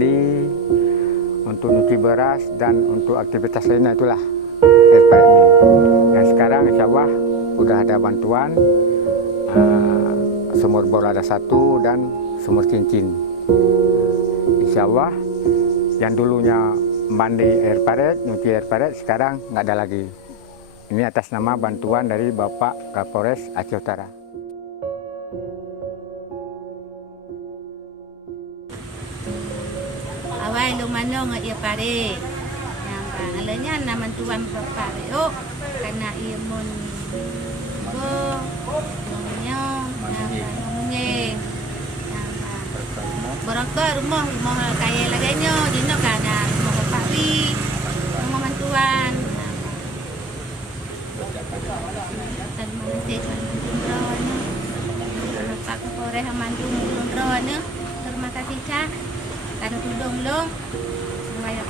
mandi, untuk nyuci beras, dan untuk aktivitas lainnya itulah air parit ini. Dan sekarang insya Allah udah ada bantuan, sumur bor ada 1 dan sumur cincin. Insya Allah yang dulunya mandi air parit, nyuci air parit, sekarang nggak ada lagi. Ini atas nama bantuan dari Bapak Kapolres Aceh Utara. Awal lumano nga ia pare. Yang pangalannya nama tuan bapak yo karena ia mon go nomnya namanya berangka rumah kaya laganya dino kana rumah bapak wi rumah mantuan. Dan mana sih mantuan bapak Kapolres mantuan terima kasih Cak. Karena tudung long, semuanya